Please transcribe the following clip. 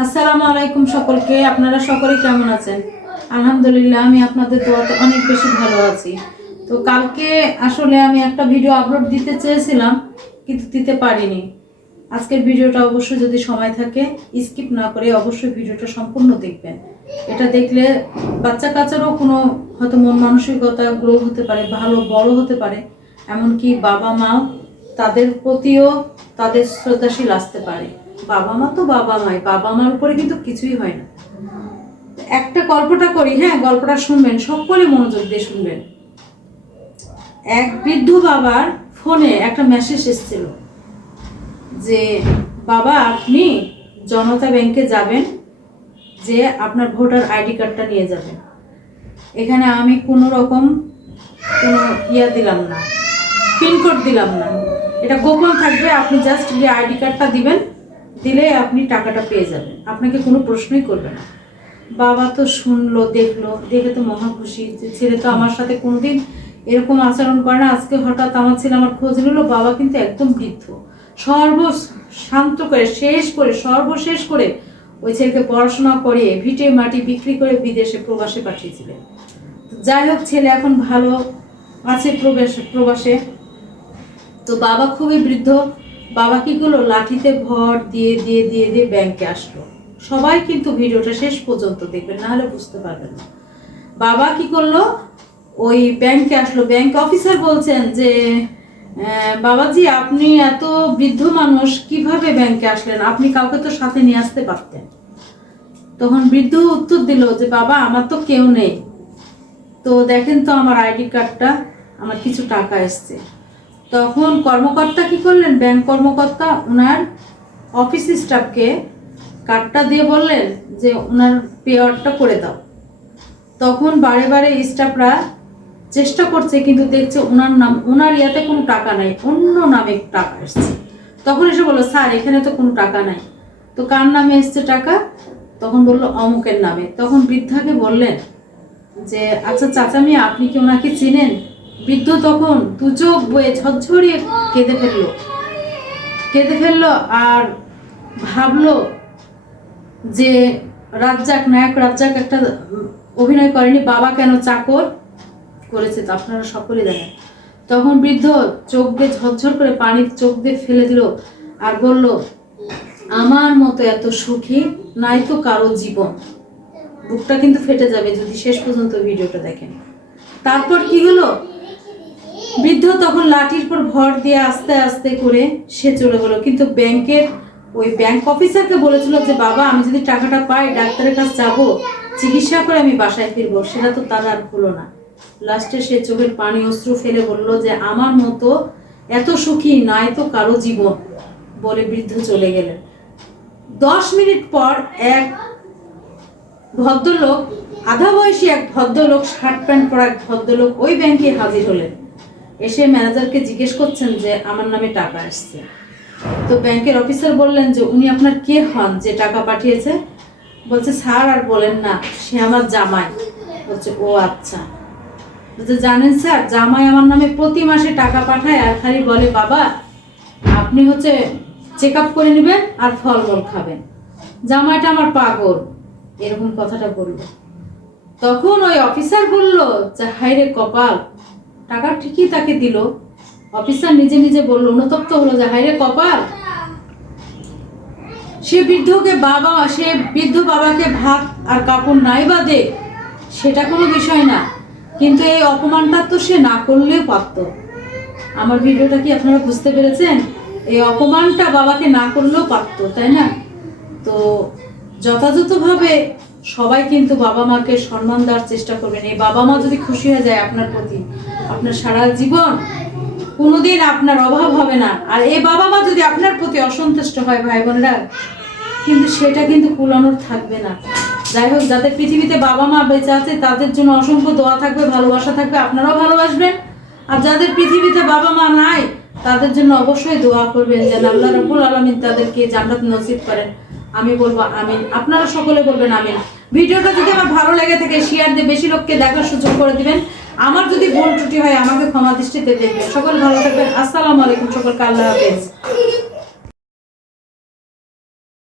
আসসালামু আলাইকুম সকলকে। আপনারা সকলে কেমন আছেন? আলহামদুলিল্লাহ, আমি আপনাদের দোয়াতে অনেক বেশি ভালো আছি। তো কালকে আসলে আমি একটা ভিডিও আপলোড দিতে চেয়েছিলাম, কিন্তু দিতে পারিনি। আজকের ভিডিওটা অবশ্যই যদি সময় থাকে স্কিপ না করে অবশ্যই ভিডিওটা সম্পূর্ণ দেখবেন। এটা দেখলে বাচ্চা কাচ্চারও কোনো হয়তো মন মানসিকতা গ্রো হতে পারে, ভালো বড় হতে পারে, এমনকি বাবা মা তাদের প্রতিও তাদের শ্রদ্ধাশীল আসতে পারে। বাবা মা তো বাবা মাই, বাবা মার উপরে কিন্তু কিছুই হয় না। একটা গল্পটা করি, হ্যাঁ, গল্পটা শুনবেন, সকলে মনোযোগ দিয়ে শুনবেন। এক বৃদ্ধ বাবার ফোনে একটা মেসেজ এসেছিল যে বাবা আপনি জনতা ব্যাংকে যাবেন, যে আপনার ভোটার আইডি কার্ডটা নিয়ে যাবেন। এখানে আমি কোনো রকম কোনো দিলাম না, পিনকোড দিলাম না, এটা গোপন থাকবে। আপনি জাস্ট গিয়ে আইডি কার্ডটা দিবেন, দিলে আপনি টাকাটা পেয়ে যাবেন, আপনাকে কোনো প্রশ্নই করবে না। বাবা তো শুনলো, দেখলো, দেখে তো মহা খুশি যে ছেলে তো আমার সাথে কোনোদিন এরকম আচরণ করে না, আজকে হঠাৎ আমার ছেলে আমার খোঁজ নিল। বাবা কিন্তু একদম বৃদ্ধ, শান্ত করে সর্বশেষ করে ওই ছেলেকে পড়াশোনা করে ভিটে মাটি বিক্রি করে বিদেশে প্রবাসে পাঠিয়েছিলেন। যাই হোক, ছেলে এখন ভালো আছে প্রবাসে। তো বাবা খুবই বৃদ্ধ। বাবা কি করলো, লাঠিতে ভর দিয়ে দিয়ে দিয়ে দিয়ে ব্যাংকে আসলো। সবাই কিন্তু ভিডিওটা শেষ পর্যন্ত দেখবেন, নাহলে বুঝতে পারবেন না। বাবা কি করলো, ওই ব্যাংকে আসলো। ব্যাংক অফিসার বলছেন যে বাবাজি আপনি এত বৃদ্ধ মানুষ কিভাবে ব্যাংকে আসলেন, আপনি কাউকে তো সাথে নিয়ে আসতে পারতেন। তখন বৃদ্ধ উত্তর দিল যে বাবা আমার তো কেউ নেই, তো দেখেন তো আমার আইডি কার্ডটা, আমার কিছু টাকা এসছে। তখন কর্মকর্তা কি করলেন, ব্যাংক কর্মকর্তা ওনার অফিস স্টাফকে কার্ডটা দিয়ে বললেন যে ওনার পেয়ারটা করে দাও। তখন বারে বারে স্টাফরা চেষ্টা করছে, কিন্তু দেখছে ওনার ইয়াতে কোনো টাকা নাই, অন্য নামে টাকা এসছে। তখন এসে বললো স্যার এখানে তো কোনো টাকা নাই। তো কার নামে এসছে টাকা? তখন বললো অমুকের নামে। তখন বৃদ্ধাকে বললেন যে আচ্ছা চাচামি আপনি কি ওনাকে চিনেন? বৃদ্ধ তখন দু চোখ বয়ে ঝরঝরিয়ে কেঁদে ফেললো আর ভাবলো যে নায়ক রাজ্জাক একটা অভিনয় করেনি, বাবা কেন চাকর করেছে, তো আপনারা সকলে জানেন। তখন বৃদ্ধ চোখ দিয়ে ঝরঝর করে পানি চোখ দিয়ে ফেলে দিল আর বলল আমার মতো এত সুখী নাই তো কারো জীবন। বুকটা কিন্তু ফেটে যাবে যদি শেষ পর্যন্ত ভিডিওটা দেখেন। তারপর কি হলো, বৃদ্ধ তখন লাঠির পর ভর দিয়ে আস্তে আস্তে করে সে চলে গেল। কিন্তু ওই ব্যাংক অফিসারকে বলেছিল যে বাবা আমি যদি টাকাটা পাই ডাক্তারের কাছে যাব, চিকিৎসা করে আমি বাসায় ফিরবো, সেটা তো তার আর হলো না। লাস্টে সে চোখের পানি অশ্রু ফেলে বলল যে আমার মতো এত সুখী নাই তো কারো জীবন, বলে বৃদ্ধ চলে গেলেন। 10 মিনিট পর এক ভদ্রলোক, আধা বয়সী এক ভদ্রলোক, শার্ট প্যান্ট পরা এক ভদ্রলোক ওই ব্যাংকে হাজির হলেন। এসে ম্যানেজারকে জিজ্ঞেস করছেন যে আমার নামে টাকা আসছে। তো ব্যাংকের অফিসার বললেন যে উনি আপনার কে হন যে টাকা পাঠিয়েছে? বলছে স্যার আর বলেন না, সে আমার জামাই। বলছে ও আচ্ছা। বলছে জানেন স্যার, জামাই আমার নামে প্রতি মাসে টাকা পাঠায় আর খালি বলে বাবা আপনি চেক আপ করে নেবেন আর ফলমূল খাবেন, জামাইটা আমার পাগল, এরকম কথাটা বললো। তখন ওই অফিসার বলল যে হায় রে কপাল, টাকা ঠিকই তাকে দিল। অফিসার নিজে নিজে বলল, অনুতপ্ত হলো যে হায় রে কপাল, সে বৃদ্ধ বাবাকে ভাত আর কাপড় নাই বা দে, সেটা কোনো বিষয় না, কিন্তু এই অপমানটা তো সে না করলেও পারত। আমার ভিডিওটা কি আপনারা বুঝতে পেরেছেন? এই অপমানটা বাবাকে না করলেও পারত, তাই না? তো যথাযথভাবে সবাই কিন্তু বাবা মাকে সম্মান দেওয়ার চেষ্টা করবেন। এই বাবা মা যদি খুশি হয়ে যায় আপনার প্রতি, আপনার সারা জীবন কোনোদিন আপনার অভাব হবে না। আর এই বাবা মা যদি আপনার প্রতি অসন্তুষ্ট হয় ভাই বোনেরা, কিন্তু সেটা কিন্তু কুলানোর থাকবে না। যাই হোক, যাদের পৃথিবীতে বাবা মা বেঁচে আছে তাদের জন্য অসংখ্য দোয়া থাকবে, ভালোবাসা থাকবে, আপনারাও ভালোবাসবেন। আর যাদের পৃথিবীতে বাবা মা নাই তাদের জন্য অবশ্যই দোয়া করবেন যেন আল্লাহ রাব্বুল আলামিন তাদেরকে জান্নাত নসিব করেন। আমি বলবো আমিন, আপনারা সকলে বলবেন আমিন। ভিডিওটা যদি আমার ভালো লেগে থাকে শেয়ার দিয়ে বেশি লোককে দেখার সুযোগ করে দিবেন। আমার যদি ভুল ত্রুটি হয় আমাকে ক্ষমা দৃষ্টিতে দেখবেন। সকল ভালো থাকবেন। আসসালামু আলাইকুম সকলকে, আল্লাহ হাফেজ।